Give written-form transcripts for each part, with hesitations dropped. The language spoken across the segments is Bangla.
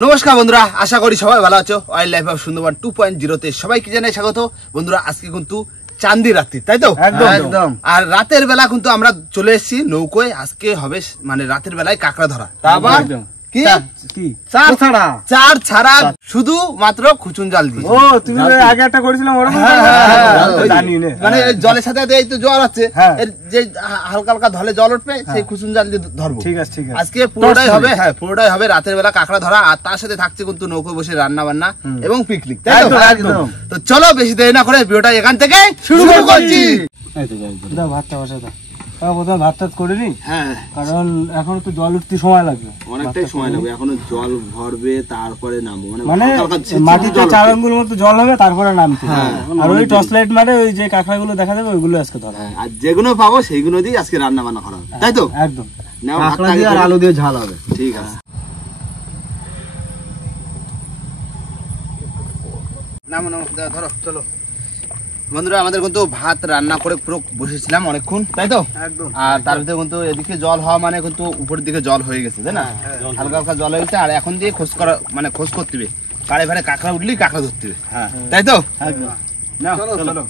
নমস্কার বন্ধুরা, আশা করি সবাই ভালো আছো। ওয়াইল্ড লাইফ অফ সুন্দরবন 2.0 তে সবাইকে জানাই স্বাগত। বন্ধুরা, আজকে কিন্তু চাঁদি রাত্রি, তাই তো? একদম। আর রাতের বেলা কিন্তু আমরা চলে এসেছি নৌকোয়। আজকে হবে মানে রাতের বেলায় কাঁকড়া ধরা, তা আবার কি চার ছাড়া শুধু মাত্র খুচুন জাল দিয়ে। ও তুমি আগে একটা করেছিলাম মানে জলের সাথে এই তো জল আছে, যে হালকা হালকা ধলে জল উঠবে, সেই খুচুন জাল দিয়ে ধরবো। ঠিক আছে, ঠিক আছে। আজকে পুরোটাই হবে, পুরোটাই হবে রাতের বেলা কাঁকড়া ধরা, আর তার সাথে থাকছে কিন্তু নৌকো বসে রান্না বান্না এবং পিকনিক, তাই তো? তো চলো বেশি দেরি না করে ভিডিওটা এখান থেকে শুরু করছি। ভাতটা বসে দাও। ভাত টাত করিনি, কারণ এখন তো জল উঠতে সময় লাগবে, অনেকটাই সময় লাগবে। এখনো জল ভরবে, তারপরে নামবো, মানে মাটিতে 4 আঙ্গুল মতো জল হবে, তারপরে নামতে। আর ওই টর্চ লাইট মারে ওই যে কাঁকড়া গুলো দেখা যাবে, ওইগুলো আজকে ধরা। আর যেগুলো পাবো সেইগুলো দিয়ে আজকে রান্না বান্না করা হবে, তাই তো? একদম। আর আলু দিয়ে ঝাল হবে। ঠিক আছে, নামো নামো, ধরো চলো। বন্ধুরা, আমাদের কিন্তু ভাত রান্না করে পুরো বসেছিলাম অনেকক্ষণ, তাই তো? একদম। আর তার ভিতরে কিন্তু এদিকে জল হওয়া মানে কিন্তু উপরের দিকে জল হয়ে গেছে, তাই না? হালকা হালকা জল হয়ে গেছে। আর এখন দিয়ে খোঁজ করা মানে খোঁজ করতে হবে, কারে ভারে কাঁকড়া উঠলেই কাঁকড়া ধরতে হবে, তাই তো? চলো চলো।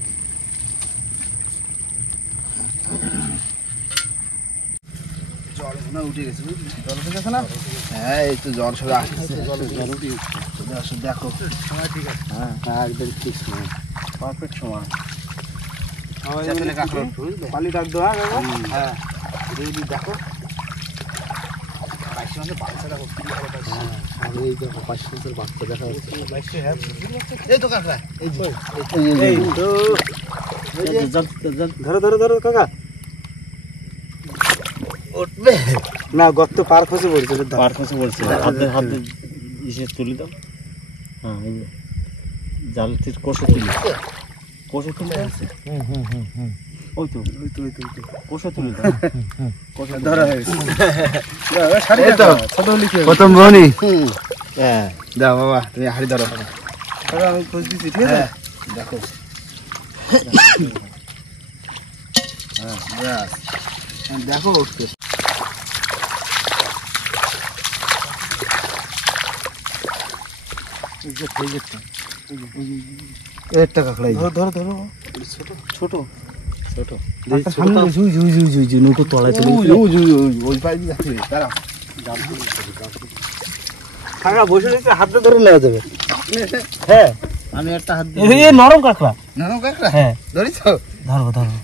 জল মনে উঠে গেছে, জল উঠে গেছে না? হ্যাঁ, এই তো জল সবে আসছে। দেখো সময় ঠিক আছে, একদম ঠিক সময়, পারফেক্ট সময়। কাঁকড়া উঠবে, পালি ডাক দো। হ্যাঁ, দেখো বাচ্চাটা এই দেখো 5 মাসের বাচ্চা দেখা যাচ্ছে। এই তো কাঁকড়া, এই যে ধরো ধরো ধরো কাকা, উঠবে না গর্ত পার খসে পড়ছে, পার খসে পড়ছে। হাতে ইসে তুলি দাও। হ্যাঁ, এই জালটির কষে তুলি, কষে তুলতে আছে। ওই তো কষে তুলি দাও, কষে ধরা হয়েছে। প্রথম বনি। হ্যাঁ, দাও বাবা, তুমি হাড়ি ধরো। আমি খোঁজ দিচ্ছি, ঠিক আছে? দেখো, দেখো উঠছে। একটা কাঁকড়া, ধরো ধরো ধরো। ছোট ছোট নৌকো তলায় চলে কাঁকড়া বসে রয়েছে, হাতে ধরে নেওয়া যাবে। হ্যাঁ, আমি একটা হাত এই নরম কাঁকড়া। নরম কাঁকড়া? হ্যাঁ, ধরিস? ধরবো ধরবো।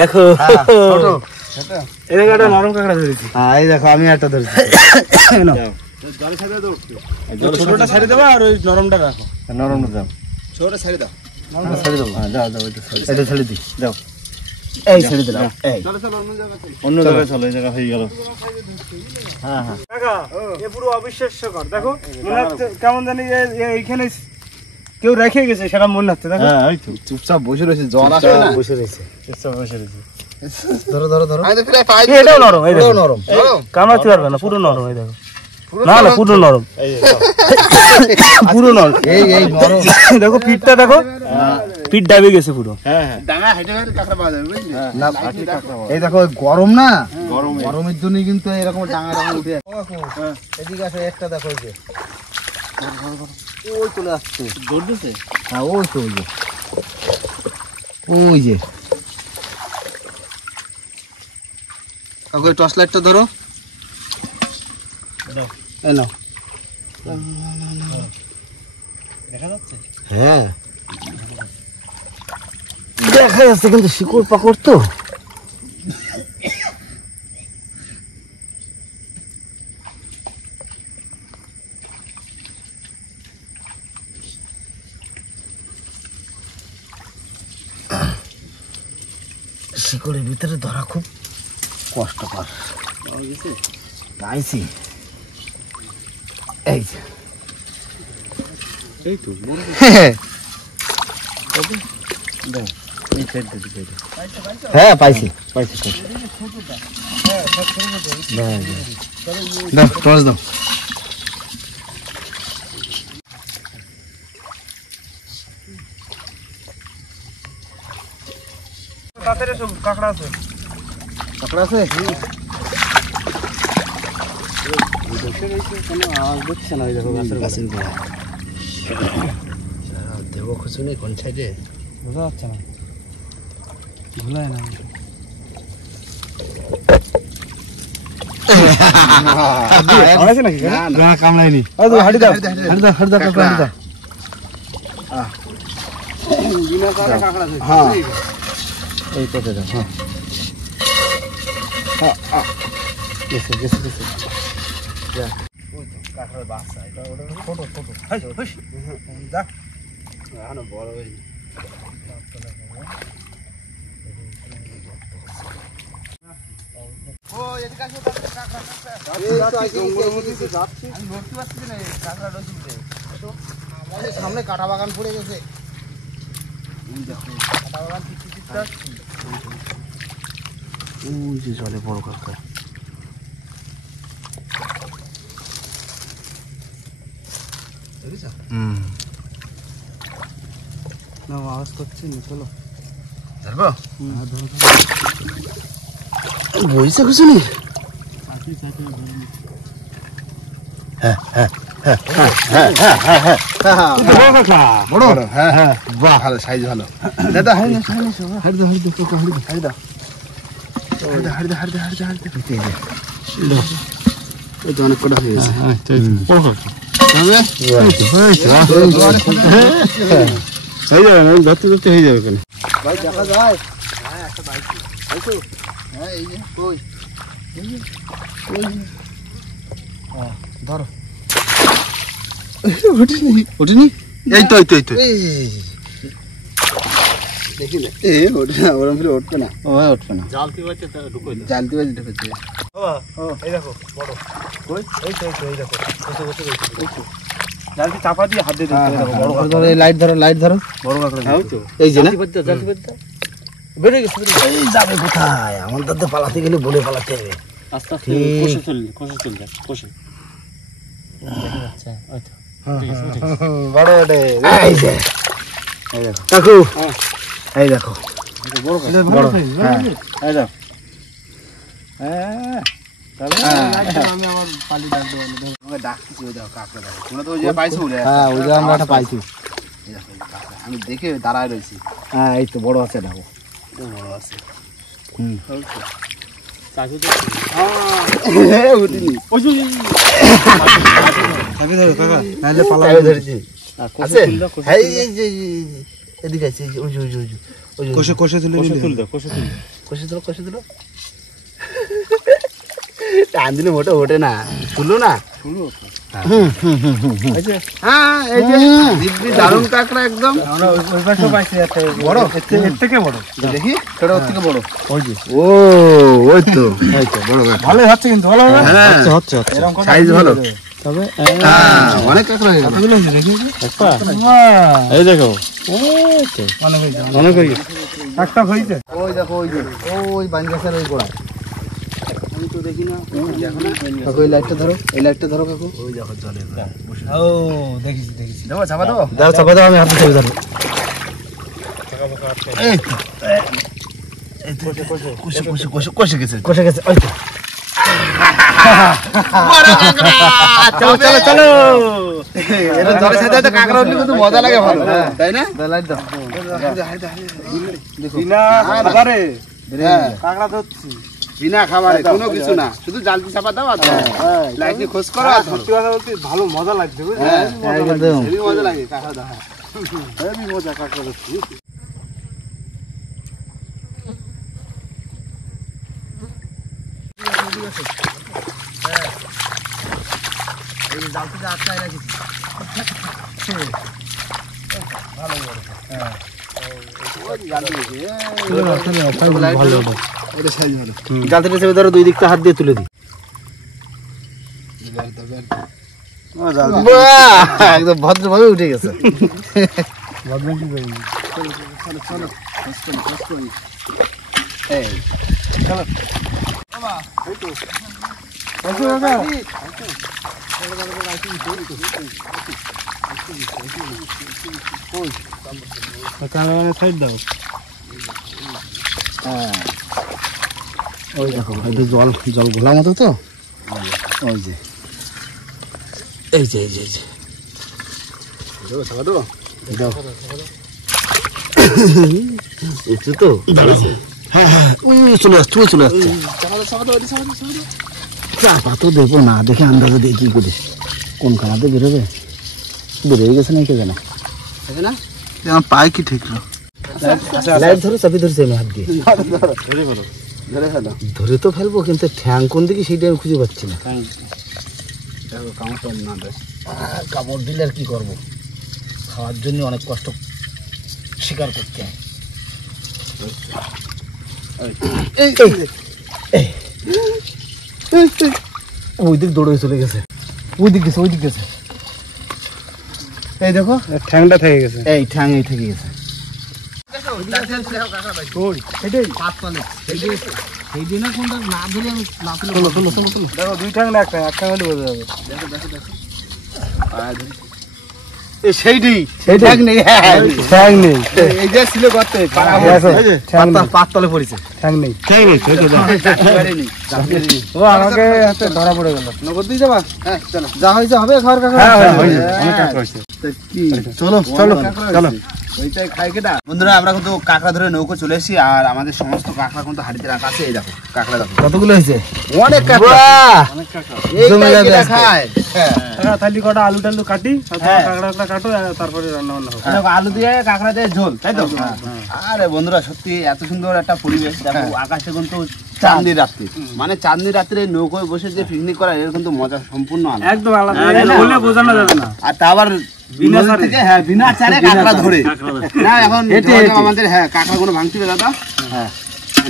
দেখো, একটা নরম কাঁকড়া ধরেছি। এই দেখো, আমি একটা ধরেছি। ছোটটা ছেড়ে দেবো, আর ওই নরমটা রাখো। নরমটা দাও, ছোটটা ছেড়ে দাও। ছেড়ে দেবো, দাও দাও, এটা ছেড়ে দিই, দাও। এই ছেড়ে দিলাম। অন্য জায়গায় চলো, এই জায়গা হয়ে গেল। হ্যাঁ হ্যাঁ কাকা, এ পুরো অবিশ্বাস্যকর। দেখো, মনে হচ্ছে কেমন জানি এইখানে কেউ রেখে গেছে, সেটা মনে হচ্ছে। দেখো, হ্যাঁ, এই তো চুপচাপ বসে রয়েছে, জল আসে না, বসে রয়েছে, চুপচাপ বসে রয়েছে। ধরো ধরো ধরো। এটাও নরম, এই দেখো, নরম কামড়াতে পারবে না, পুরো নরম। এই দেখো, না না, পুরো নরম, পুরো নরম। এই নরম। দেখো পিঠটা, দেখো পিঠ ডাবে গেছে পুরো। হ্যাঁ, ডাঙা হেঁটে হেঁটে কাঁকড়া পাওয়া যাবে, বুঝলি? না, এই দেখো গরম না, গরমের জন্য কিন্তু এরকম ডাঙা ডাঙা উঠে। এদিকে আসো, একটা দেখো, ওই যে ওই চলে আসছে, দৌড় দিছে। হ্যাঁ, ওই তো, ওই যে কাকু, টর্চ লাইটটা ধরো। এই নাও। দেখা যাচ্ছে? হ্যাঁ, দেখা যাচ্ছে, কিন্তু শিকড় পাকড় তো। শিকড়ের ভিতরে ধরা খুব কষ্টকর। পাইছি, এই যে, এই তো হ্যাঁ পাইছি পাইছি। দাও টর্চ দাও। কাঁকড়া আছে। কাঁকড়া আছে? কোনো আওয়াজ দিচ্ছে না, ওই দেখো গাছের গোড়ায়। দেবো খুঁজুনি কোন সাইডে বোঝা যাচ্ছে না, ভুলায় না। কামড়ায়নি। হাঁটি দাও, হাঁটি দাও, হাঁটি দাও, হাঁটি দাও। হ্যাঁ এই কথা দাও। গেছে গেছে গেছে। কাঁকড়ার বাচ্চা, এটা ওটা ছোট ছোট। দেখ এখনো বড় হয়নি। সামনে কাঁটা বাগান পড়ে গেছে, কাঁটা বাগান ওই যে জলে বড় কাঁকড়া। না আওয়াজ করছে না, চলো ধরবো। বইছে খুঁজুনি। বড়, হ্যাঁ হ্যাঁ, বাহ ভালো সাইজ ভালো। দাদা হাড়ি দাও, হাড়ি দাও, হাড়ি দাও, পোকা হাড়ি দাও, হাড়ি দাও, হাড়ি দাও, হাড়ি দাও, হাড়ি দাও, হাড়ি দাও। এই তো অনেক কটা হয়ে গেছে। হয়ে যাবে না, ধরতে ধরতে হয়ে যাবে কেন? ভাই দেখা যায়। হ্যাঁ একটা বাইক পাইছো? হ্যাঁ এই যে কই, এই যে ওই যে। ধরো। উঠিনি, ওঠেনি? এই তো এই তো এই তো। দেখি না, এ ওঠে না, ওরম ফিরে উঠবে না, ও উঠবে না। জালতি বাচ্চা ঢুকোই না। জানতে পারছি ঢুকেছে। বাবা এই দেখো বড় কই, এই তো এই দেখো বসে বসে রয়েছে। এই তো জালতি চাপা দিয়ে হাত দিয়ে দিতে হবে। বড় ধরো, এই লাইট ধরো, লাইট ধরো। বড় কাঁকড়া। হ্যাঁ তো এই যে না, জালতি বাচ্চা বেড়ে গেছে। এই যাবে কোথায়? আমার দাদা পালাতে গেলে বলে পালাতে হবে। আস্তে আস্তে কষে চললে, কষে চল যা, কষে দেখা যাচ্ছে। ওই তো বড় ওঠে, এই যে কাকু, এই দেখো বড় বড়, হ্যাঁ এই দেখো। আমি আমার পালি ডাকতে পারি। আমাকে ডাকতেছি, ওই দেখো কাকড়া দেখো। তোমরা তো ওই যে পাইছো বলে। হ্যাঁ ওই যে আমরা একটা পাইছি। এই দেখো, এই কাকড়া। আমি দেখে দাঁড়ায় রয়েছি। হ্যাঁ এই তো বড় আছে দেখো। বড় আছে। চাকু উঠিনি। চাকু ধরো কাকা, তাহলে পালাবে ধরেছি। আছে? এই যে এদিকে আছে, ওই যে ওই যে ওই যে ওই যে কষে কষে তুলে তুল দাও, কষে তুল কষে দিলো, কষে দিলো। টান দিলে মোটে ওঠে না, শুনলো না। হ্যাঁ এই যে দিব্যি দারুণ কাঁকড়া একদম। আমরা ওই পাশে পাইছি একটা বড়, এর থেকে বড়। দেখি সেটা ওর থেকে বড়। ওই যে ও ওই তো, এই তো বড় কাঁকড়া। ভালোই হচ্ছে কিন্তু, ভালো হবে। হ্যাঁ হচ্ছে হচ্ছে। এরকম কথা সাইজ ভালো। তবে অনেক কাঁকড়া হয়ে গেল। কতগুলো হয়েছে দেখি একটা বাহ, এই দেখো। অনেক হয়েছে, অনেক হয়ে গেছে। একটা হয়েছে। ওই দেখো, ওই যে ওই বাঞ্জাসের ওই গোড়ায়। আমি তো দেখি না। দেখো না কাকু, এই লাইটটা ধরো, এই লাইটটা ধরো কাকু। ওই দেখো জলের গোড়ায় বসে। ও দেখিছি দেখিছি। দেবো, চাপা দেবো। দাও চাপা দাও, আমি হাতে চেপে ধরবো। এই তো, এই তো, কষে কষে কষে কষে গেছে। কষে গেছে, ওই তো। বড় কাঁকড়া, চলো চলো চলো। এটা জলের সাথে সাথে কাঁকড়া উঠলে কিন্তু মজা লাগে ভালো, তাই না? লাইট দাও। বিনা খাবারে হ্যাঁ, কাঁকড়া ধরছি। বিনা খাবারে কোনো কিছু না, শুধু জালতি চাপা দাও আর ধরো। লাইটে খোঁজ করো আর ধরো। সত্যি কথা বলতে ভালো মজা লাগছে, বুঝলি? হ্যাঁ, একদম। হেবি মজা লাগে কাঁকড়া ধরা। হেবি মজা কাঁকড়া ধরছি। এই জালতিটা আটকায় রাখিস। ভালো বড়। হ্যাঁ। ওই জালতি আছে। ভালো। এটা সাইজ ভালো। জালতিটা চেপে ধরো, দুই দিকটা হাত দিয়ে তুলে দিই। বাহ, একদম ভদ্রভাবে উঠে গেছে। বদমাইশি করিনি। চলো চলো, খোঁজ করি, খোঁজ করি। এই বসো কাকা। ক্যামেরাম্যানের সাইড দাও। হ্যাঁ, ওই দেখো, এই তো জল জল ঘোলা মতো তো। ওই যে এই যে তো হ্যাঁ চলে আসছে চাপা তো দেবো না, দেখে আন্দাজে দিয়ে কি করিস কোন খানাতে বেরোবে, বেরোয় গেছে না কে জানা আমার পায়ে কি ঠিক ধরো চাপি ধরছে আমি হাত দিয়ে ধরে তো ফেলবো, কিন্তু ঠ্যাং কোন দিকে সেইটা আমি খুঁজে পাচ্ছি না। কামড় দিলে আর কি করবো, খাওয়ার জন্য অনেক কষ্ট স্বীকার করতে হয়। ওই দিক দৌড়ে চলে গেছে, ওই দিক গেছে এই দেখো ঠ্যাংটা থেকে গেছে, এই ঠ্যাং এই থেকে গেছে। দেখো দুই ঠ্যাং না এক ঠ্যাং হলে বোঝা যাবে। পাততলে পড়েছে, ঠ্যাং নেই ও আমাকে হাতে ধরা পড়ে গেল। নগদ দিয়ে যাবা? হ্যাঁ চলো, যা হয়েছে হবে খাওয়ার কাকা। চলো চলো চলো, ওইটাই খাই কেটা। বন্ধুরা আমরা কিন্তু কাঁকড়া ধরে নৌকো চলে এসেছি, আর আমাদের সমস্ত কাঁকড়া কিন্তু হাড়িতে রাখা আছে। এই দেখো কাঁকড়া দেখো কতগুলো হয়েছে, অনেক কাঁকড়া খায়। তাহলে কটা আলু টালু কাটি, কাঁকড়া কাটো, তারপরে রান্না বান্না হবে। আলু দিয়ে কাঁকড়া দিয়ে ঝোল, তাই তো? আরে বন্ধুরা সত্যি এত সুন্দর একটা পরিবেশ দেখো, আকাশে কিন্তু চাঁদনি রাত্রি, মানে চাঁদনি রাত্রে নৌকোয় বসে যে পিকনিক করা এর কিন্তু মজা সম্পূর্ণ আলাদা, একদম আলাদা, বলে বোঝানো যাবে না। আর তা আবার বিনা চারে কাঁকড়া ধরে না। এখন আমাদের কাঁকড়া গুলো ভাঙতে হবে দাদা। হ্যাঁ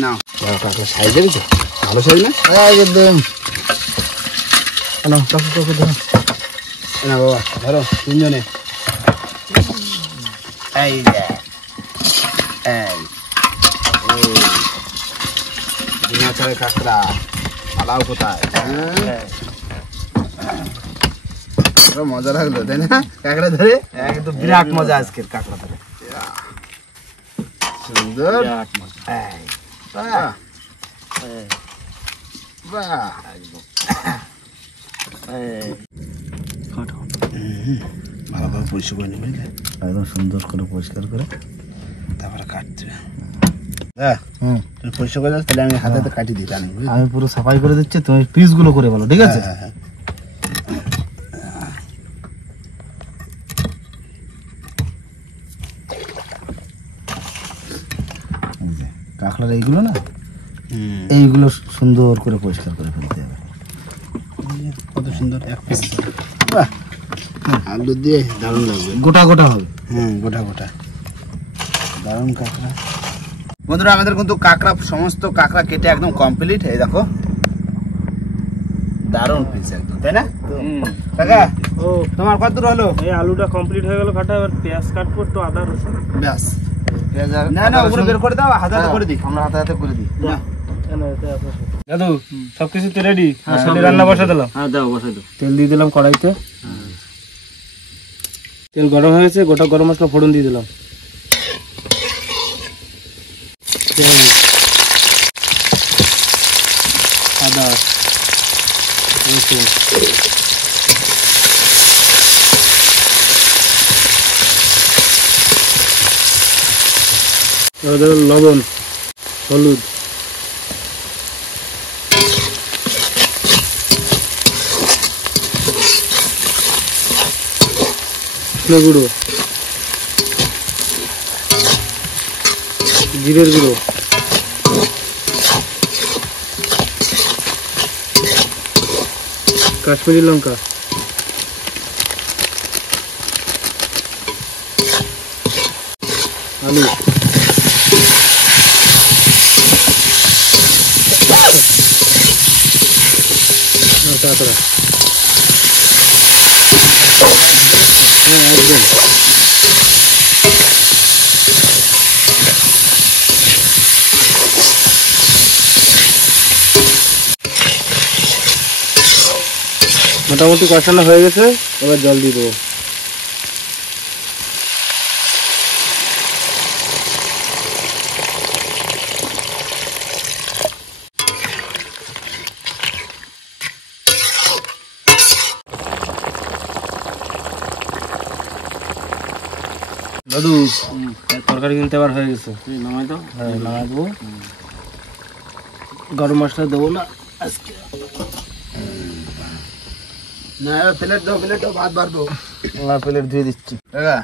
নাও কাঁকড়া সাইজ দেখেছো, ভালো সাইজ না একদম। না বাবা ধরো তিনজনে, এই বিনা চারে কাঁকড়া পালাও কোথায়, মজা লাগলো তাই না কাঁকড়া ধরে? একদম বিরাট মজা আজকের কাঁকড়া ধরে, সুন্দর ভালোভাবে পরিষ্কার করে নেবে, একদম সুন্দর করে পরিষ্কার করে তারপরে কাটতে। হ্যাঁ পরিষ্কার করে যাচ্ছে, তাহলে আমি হাতে হাতে কাটি দিই। আমি পুরো সাফাই করে দিচ্ছি, তুমি পিসগুলো করে বলো, ঠিক আছে? হ্যাঁ কাঁকড়ার এইগুলো না, এইগুলো সুন্দর করে পরিষ্কার করে ফেলতে হবে। কত সুন্দর এক পিস, আলু দিয়ে দারুণ লাগবে, গোটা গোটা হবে। গোটা গোটা দারুণ কাঁকড়া। বন্ধুরা আমাদের কিন্তু কাঁকড়া সমস্ত কাঁকড়া কেটে একদম কমপ্লিট। এই দেখো দারুণ পিস একদম, তাই না কাকা? ও তোমার কত দূর হলো? এই আলুটা কমপ্লিট হয়ে গেল কাটা, এবার পেঁয়াজ কাটবো, একটু আদা রসুন। ব্যাস, না না উপরে বের করে দাও, হাতে হাতে করে দিই, আমরা হাতে হাতে করে দিই। দাদু সবকিছু তো রেডি, রান্না বসা দিলাম। হ্যাঁ দাও, বসাই দাও। তেল দিয়ে দিলাম কড়াইতে, তেল গরম হয়ে গেছে, গোটা গরম মশলা ফোড়ন দিয়ে দিলাম। আদা রসুন, লবণ, হলুদ, গুঁড়ো, জিরের গুঁড়ো, কাশ্মীরি লঙ্কা, আলু, তাড়াতাড়ি একদম মোটামুটি কষানো হয়ে গেছে, এবার জল দিয়ে দেবো। দাদু তরকারি কিন্তু এবার হয়ে গেছে, নামাই দাও। হ্যাঁ নামাই দেবো। গরম মশলা দেবো না আজকে। না প্লেট দাও, প্লেট দাও, ভাত বাড়বো। প্লেট ধুয়ে দিচ্ছি। কাকা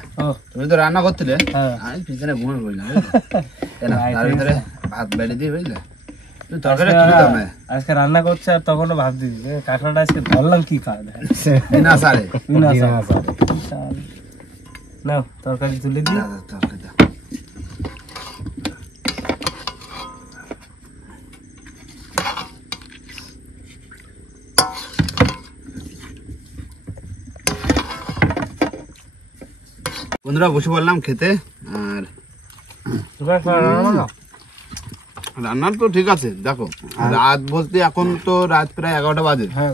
তুমি তো রান্না করছিলে, হ্যাঁ। আমি পিছনে ঘুমিয়ে পড়লাম, তার ভিতরে ভাত বেড়ে দিয়ে বুঝলে তুই তরকারি তুলে দাও না। আজকে রান্না করছে আর তখনও ভাত দিবি। কাঁকড়াটা আজকে ধরলাম কি খায় না সারে না, তরকারি তুলে দিই। তরকারি দাও। বন্ধুরা বসে বললাম খেতে। আর রান্নার তো ঠিক আছে, দেখো রাত বলতে এখন তো রাত প্রায় 11টা বাজে। হ্যাঁ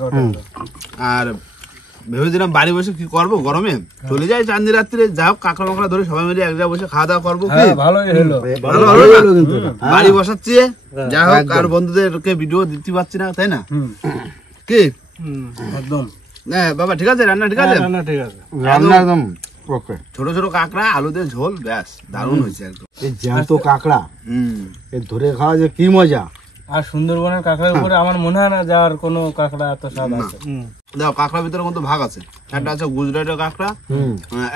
আর ভেবেছিলাম বাড়ি বসে কি করবো, গরমে চলে যাই চাঁদনি রাত্রে, যা হোক কাঁকড়া মাকড়া ধরে সবাই মিলে এক জায়গায় বসে খাওয়া দাওয়া করবো। কি? ভালোই হলো। ভালো হলো না? বাড়ি বসাচ্ছি, যা হোক আর বন্ধুদেরকে ভিডিও দিতে পারছি না, তাই না? কি একদম বাবা ঠিক আছে, রান্না ঠিক আছে, রান্না ঠিক আছে, রান্না একদম ওকে। ছোট ছোট কাঁকড়া আলু দিয়ে ঝোল, ব্যাস দারুণ হয়েছে একদম। এই জ্যান্ত কাঁকড়া এ ধরে খাওয়া যে কি মজা। আর সুন্দরবনের কাঁকড়ার উপরে আমার মনে হয় না যার কোনো কাঁকড়া এত স্বাদ আছে। দেখো কাঁকড়ার ভিতরে কিন্তু ভাগ আছে, একটা আছে গুজরাটের কাঁকড়া,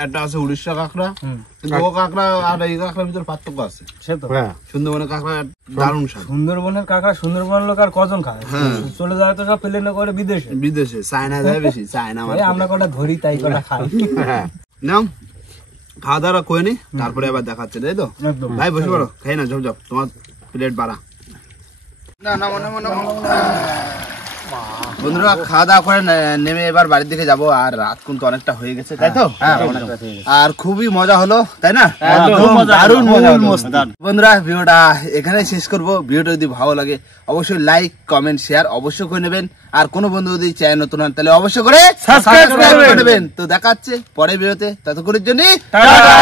একটা আছে উড়িষ্যা কাঁকড়া, কিন্তু ও কাঁকড়া আর এই কাঁকড়ার ভিতরে পার্থক্য আছে। সে তো সুন্দরবনের কাঁকড়া দারুণ স্বাদ। সুন্দরবনের কাঁকড়া সুন্দরবনের লোক আর কজন খায়? চলে যায় তো সব প্লেনে করে বিদেশে, বিদেশে চায়না যায় বেশি, চায়না আমরা কটা ধরি তাই কটা খাই। নাও খাওয়া দাওয়া করে নি, তারপরে আবার দেখাচ্ছে, তাই তো? ভাই বসে পড়ো, খাই না, ঝপ ঝপ, তোমার প্লেট বাড়া। বন্ধুরা খাওয়া দাওয়া করে নেমে এবার বাড়ির দিকে যাবো। আর রাত কিন্তু অনেকটা হয়ে গেছে, তাই তো? আর খুবই মজা হলো, তাই না? দারুণ মজা হলো। বন্ধুরা ভিডিওটা এখানে শেষ করবো। ভিডিওটা যদি ভালো লাগে অবশ্যই লাইক কমেন্ট শেয়ার অবশ্যই করে নেবেন। আর কোনো বন্ধু যদি চ্যানেল নতুন হন তাহলে অবশ্যই করে সাবস্ক্রাইব করে নেবেন। তো দেখা হচ্ছে পরের ভিডিওতে, ততক্ষণের জন্য টাটা।